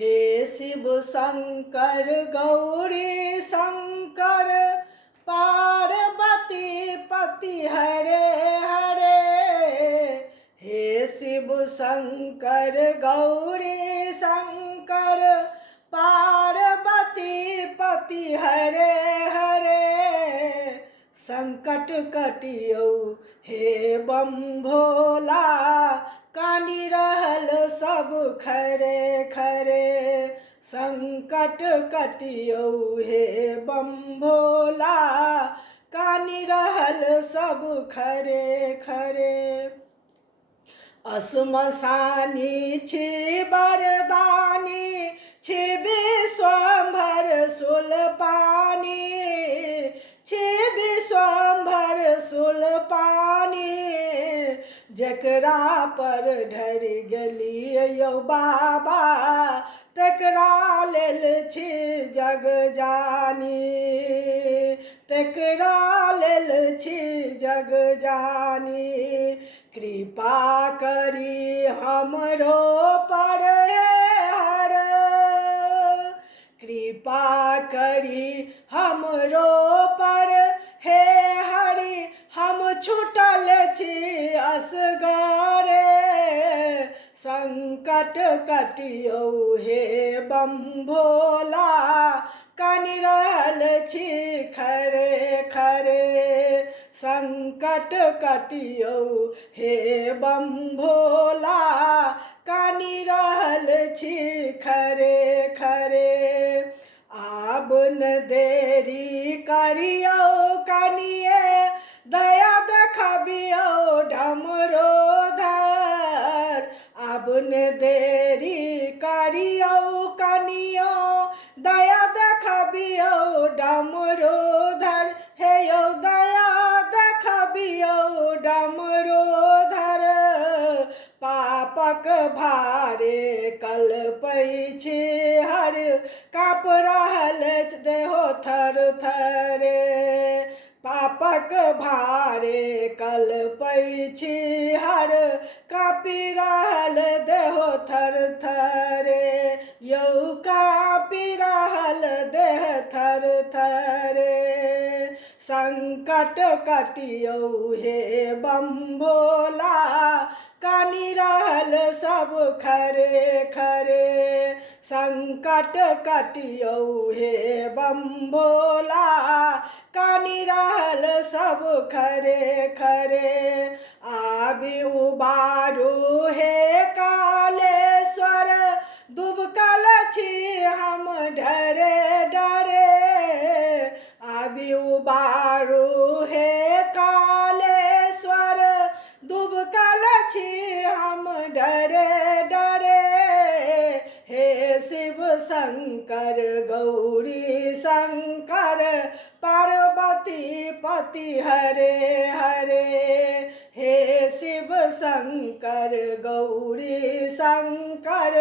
हे शिव शंकर गौरी शंकर पार्वती पति हरे हरे। हे शिव शंकर गौरी शंकर पार्वती पति हरे हरे। संकट कटियौ हे बम भोला, कानी रहल सब खरे खरे। संकट कटियौ हे बम भोला, कानी रहल सब खरे खरे। असमसानी छी बरदानी, छी विश्वम्भर शूलपानी, छी विश्वम्भर शूलपानी। जकरा पर ढर गेलियै यौ बाबा, तकरा लेल छी जग जानी, तकरा लेल छी जग जानी। कृपा करी हमरो पर हे हर, कृपा करी हमरो पर हे हरि। हम छूटल छी असगरे, संकट कटियौ हे बम भोला, कानी रहल छी खरे खरे। संकट कटियौ हे बम भोला, कानी रहल छी खरे खरे। आब न देरी करियौ कनिये, दया देखबियौ ढमरोधर। आब न देरी करियौ कनियो, दया देखबियौ ढमरोधर। हे यौ दया देखबियौ ढमरोधर। पापक भारे कल्पै छी हर, काँप रहल देहो थर थरे। पापक भारे कल्पै छी हर, काँपि रहल देहो थर थरे। यौ काँपि रहल देह थर थरे। संकट कटियौ हे बम भोला, कानी रहल सब खरे खरे। संकट कटियौ हे बम भोला, कानी रहल सब खरे खरे। आबि उबारू हे कालेश्वर, डूबकल छी हम डरे डरे। आबि उबारू हे कालेश्वर, डूबकल छी हम डरे डरे। हे शिव शंकर गौरी शंकर पार्वती पति हरे हरे। हे शिव शंकर गौरी शंकर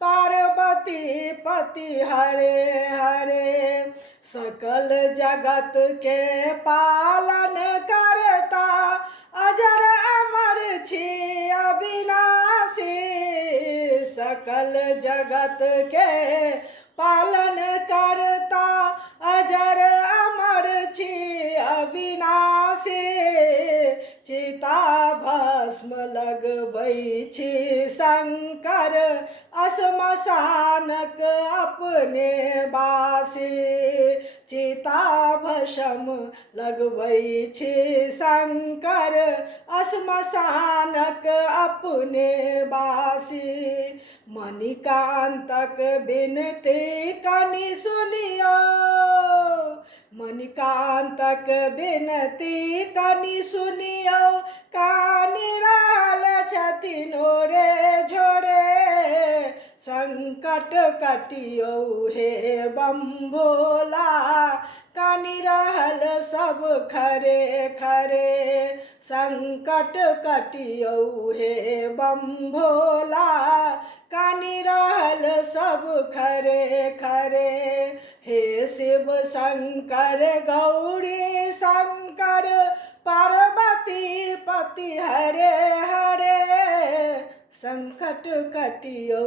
पार्वती पति हरे हरे। सकल जगत के पालन करता, अजर अमर छी अविनाशी। सकल जगत के पालन करता, अजर अमर छी अविनाशी। चिता भस्म लगबै छी शंकर, श्मशानक अपने बासी। चिता भस्म लगबै छी शंकर, श्मशानक अपने बासी। मणिकान्तक बिनती कनि सुनियो, मणिकान्तक बिनती कनि सुनियो। कानी रहल छथिन ओरे झोरे, संकट कटियौ हे बम भोला, कानी रहल सब खरे खरे। संकट कटियौ हे बम भोला, कानी रहल सब खरे खरे। हे शिव शंकर गौरी शंकर पार्वती पति हरे हरे। संकट कटियौ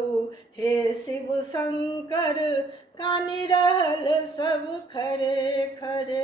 हे शिव शंकर कानी रहल सब खरे खरे।